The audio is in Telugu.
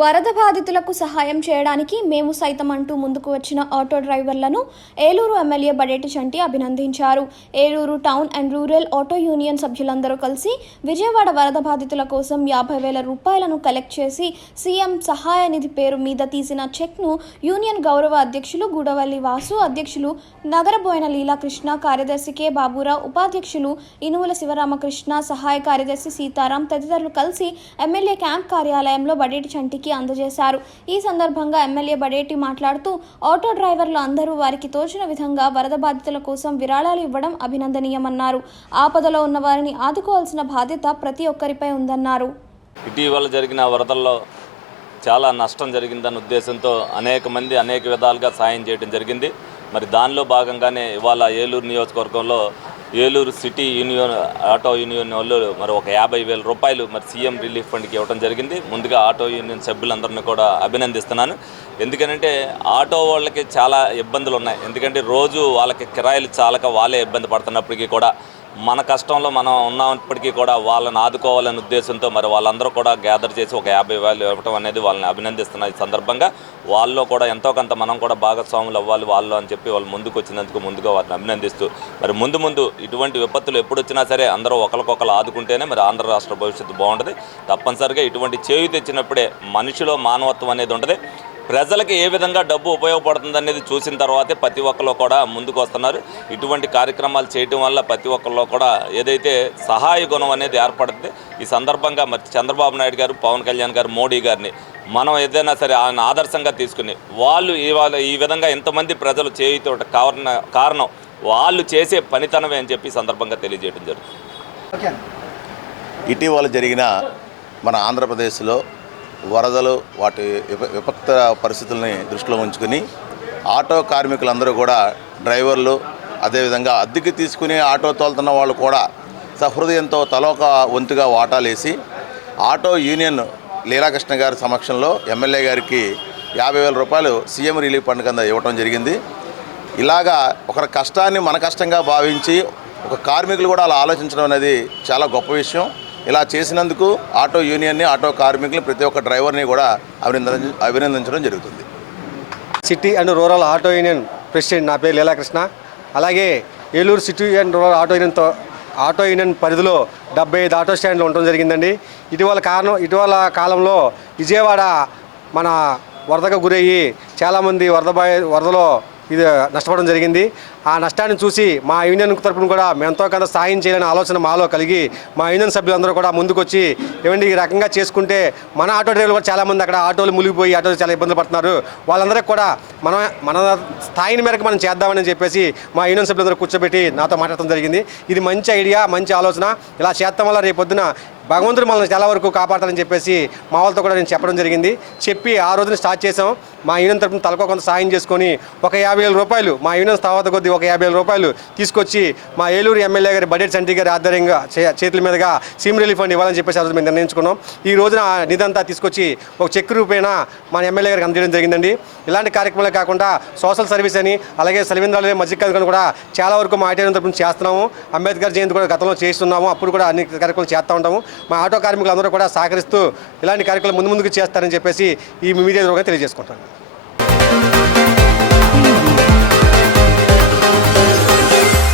వరద బాధితులకు సహాయం చేయడానికి మేము సైతం అంటూ ముందుకు వచ్చిన ఆటో డ్రైవర్లను ఏలూరు ఎమ్మెల్యే బడేటి చంటి అభినందించారు. Eluru town and rural auto union సభ్యులందరూ కలిసి విజయవాడ వరద బాధితుల కోసం 50,000 రూపాయలను కలెక్ట్ చేసి సీఎం సహాయ నిధి పేరు మీద తీసిన చెక్ను యూనియన్ గౌరవ అధ్యక్షులు గూడవల్లి వాసు, అధ్యక్షులు నగరబోయిన లీలాకృష్ణ, కార్యదర్శి కె బాబురావు, ఉపాధ్యక్షులు ఇనుముల శివరామకృష్ణ, సహాయ కార్యదర్శి సీతారాం తదితరులు కలిసి ఎమ్మెల్యే క్యాంప్ కార్యాలయంలో బడేటి చంటి అందజేశారు. ఈ సందర్భంగా ఎమ్మెల్యే బడేటి మాట్లాడుతూ ఆటో డ్రైవర్లు అందరూ వారికి తోచిన విధంగా వరద బాధితుల కోసం విరాళాలు ఇవ్వడం అభినందనీయమన్నారు. ఆపదలో ఉన్న వారిని ఆదుకోవాల్సిన బాధ్యత ప్రతి ఒక్కరిపై ఉందన్నారు. ఇటీవల జరిగిన వరదల్లో చాలా నష్టం జరిగిందన్న ఉద్దేశంతో అనేక మంది అనేక విధాలుగా సాయం చేయడం జరిగింది. మరి దానిలో భాగంగానే ఇవాళ ఏలూరు నియోజకవర్గంలో Eluru city union auto union వాళ్ళు మరి ఒక 50,000 రూపాయలు మరి సీఎం రిలీఫ్ ఫండ్కి ఇవ్వడం జరిగింది. ముందుగా ఆటో యూనియన్ సభ్యులందరినీ కూడా అభినందిస్తున్నాను. ఎందుకంటే ఆటో వాళ్ళకి చాలా ఇబ్బందులు ఉన్నాయి. ఎందుకంటే రోజు వాళ్ళకి కిరాయిలు చాలక వాళ్ళే ఇబ్బంది పడుతున్నప్పటికీ కూడా మన కష్టంలో మనం ఉన్నప్పటికీ కూడా వాళ్ళని ఆదుకోవాలనే ఉద్దేశంతో మరి వాళ్ళందరూ కూడా గ్యాదర్ చేసి ఒక 50,000 ఇవ్వటం అనేది వాళ్ళని అభినందిస్తున్న ఈ సందర్భంగా వాళ్ళలో కూడా ఎంతో కొంత మనం కూడా భాగస్వాములు అవ్వాలి వాళ్ళు అని చెప్పి వాళ్ళు ముందుకు వచ్చినందుకు ముందుగా వారిని అభినందిస్తూ మరి ముందు ఇటువంటి విపత్తులు ఎప్పుడు వచ్చినా సరే అందరూ ఒకరికొకరు ఆదుకుంటేనే మరి ఆంధ్ర రాష్ట్ర భవిష్యత్తు బాగుంటుంది. తప్పనిసరిగా ఇటువంటి చేయి తెచ్చినప్పుడే మనిషిలో మానవత్వం అనేది ఉంటుంది. ప్రజలకు ఏ విధంగా డబ్బు ఉపయోగపడుతుంది అనేది చూసిన తర్వాతే ప్రతి ఒక్కరు కూడా ముందుకు వస్తున్నారు. ఇటువంటి కార్యక్రమాలు చేయడం వల్ల ప్రతి ఒక్కరిలో కూడా ఏదైతే సహాయ గుణం అనేది ఏర్పడుతుంది. ఈ సందర్భంగా మరి చంద్రబాబు నాయుడు గారు, పవన్ కళ్యాణ్ గారు, మోడీ గారిని మనం ఏదైనా సరే ఆయన ఆదర్శంగా తీసుకుని వాళ్ళు ఈ విధంగా ఎంతమంది ప్రజలు చేయుతో కారణం వాళ్ళు చేసే పనితనమే అని చెప్పి సందర్భంగా తెలియజేయడం జరుగుతుంది. ఇటీవల జరిగిన మన ఆంధ్రప్రదేశ్లో వరదలు వాటి విపత్త పరిస్థితుల్ని దృష్టిలో ఉంచుకుని ఆటో కార్మికులందరూ కూడా డ్రైవర్లు, అదేవిధంగా అద్దెకి తీసుకుని ఆటో తోలుతున్న వాళ్ళు కూడా సహృదయంతో తలోక వంతుగా వాటాలేసి ఆటో యూనియన్ లీలాకృష్ణ గారి సమక్షంలో ఎమ్మెల్యే గారికి 50,000 రూపాయలు సీఎం రిలీఫ్ ఫండ్ కింద ఇవ్వడం జరిగింది. ఇలాగా ఒకరి కష్టాన్ని మన కష్టంగా భావించి ఒక కార్మికులు కూడా అలా ఆలోచించడం అనేది చాలా గొప్ప విషయం. ఇలా చేసినందుకు ఆటో యూనియన్ని, ఆటో కార్మికులు, ప్రతి ఒక్క డ్రైవర్ని కూడా అభినందించడం జరుగుతుంది. City and rural auto union president, నా పేరు లీలాకృష్ణ. అలాగే Eluru city and rural auto union పరిధిలో 75 ఆటో స్టాండ్లు ఉండడం జరిగిందండి. ఇటీవల కాలంలో విజయవాడ మన వరదకు గురయ్యి చాలామంది వరదలో నష్టపోవడం జరిగింది. ఆ నష్టాన్ని చూసి మా యూనియన్ తరపున కూడా ఎంతో కొంత సాయం చేయాలనే ఆలోచన మాలో కలిగి మా యూనియన్ సభ్యులందరూ కూడా ముందుకొచ్చి ఏమండి ఈ రకంగా చేసుకుంటే మన ఆటో డ్రైవర్లు కూడా చాలామంది అక్కడ ఆటోలు మునిగిపోయి ఆటోలు చాలా ఇబ్బందులు పడుతున్నారు, వాళ్ళందరికీ కూడా మన స్థాయిని మేరకు మనం చేద్దామని చెప్పేసి మా యూనియన్ సభ్యులందరూ కూర్చోబెట్టి నాతో మాట్లాడటం జరిగింది. ఇది మంచి ఐడియా, మంచి ఆలోచన. ఇలా చేస్తాం వల్ల రేపొద్దున భగవంతుడు మనల్ని చాలా వరకు కాపాడాలని చెప్పేసి మా వాళ్ళతో కూడా నేను చెప్పడం జరిగింది. చెప్పి ఆ రోజున స్టార్ట్ చేసాం. మా యూనియన్ తరపున తలకో కొంత సాయం చేసుకొని ఒక 50,000 రూపాయలు మా యూనియన్ స్థావత కొద్ది ఒక 50,000 రూపాయలు తీసుకొచ్చి మా ఏలూరు ఎమ్మెల్యే గారి బడేటి చంటి గారి ఆధ్వర్యంగా చేతుల మీదుగా సీఎం రిలీఫ్ ఫండ్ ఇవ్వాలని చెప్పేసి ఆ రోజు మేము నిర్ణయించుకున్నాం. ఈ రోజున నిధంతా తీసుకొచ్చి ఒక చెక్ రూపేణ మా ఎమ్మెల్యే గారికి అందజేయడం జరిగిందండి. ఇలాంటి కార్యక్రమాలే కాకుండా సోషల్ సర్వీస్ అని, అలాగే సలివింద్రాలు మధ్యకాలం కూడా చాలా వరకు మా ఆటో తరపున చేస్తున్నాము. అంబేద్కర్ జయంతి కూడా గతంలో చేస్తున్నాము, అప్పుడు కూడా అన్ని కార్యక్రమాలు చేస్తూ ఉంటాము. మా ఆటో కార్మికులందరూ కూడా సహకరిస్తూ ఇలాంటి కార్యక్రమాలు ముందుకు చేస్తారని చెప్పేసి ఈ మీడియా ద్వారా తెలియజేసుకుంటాను.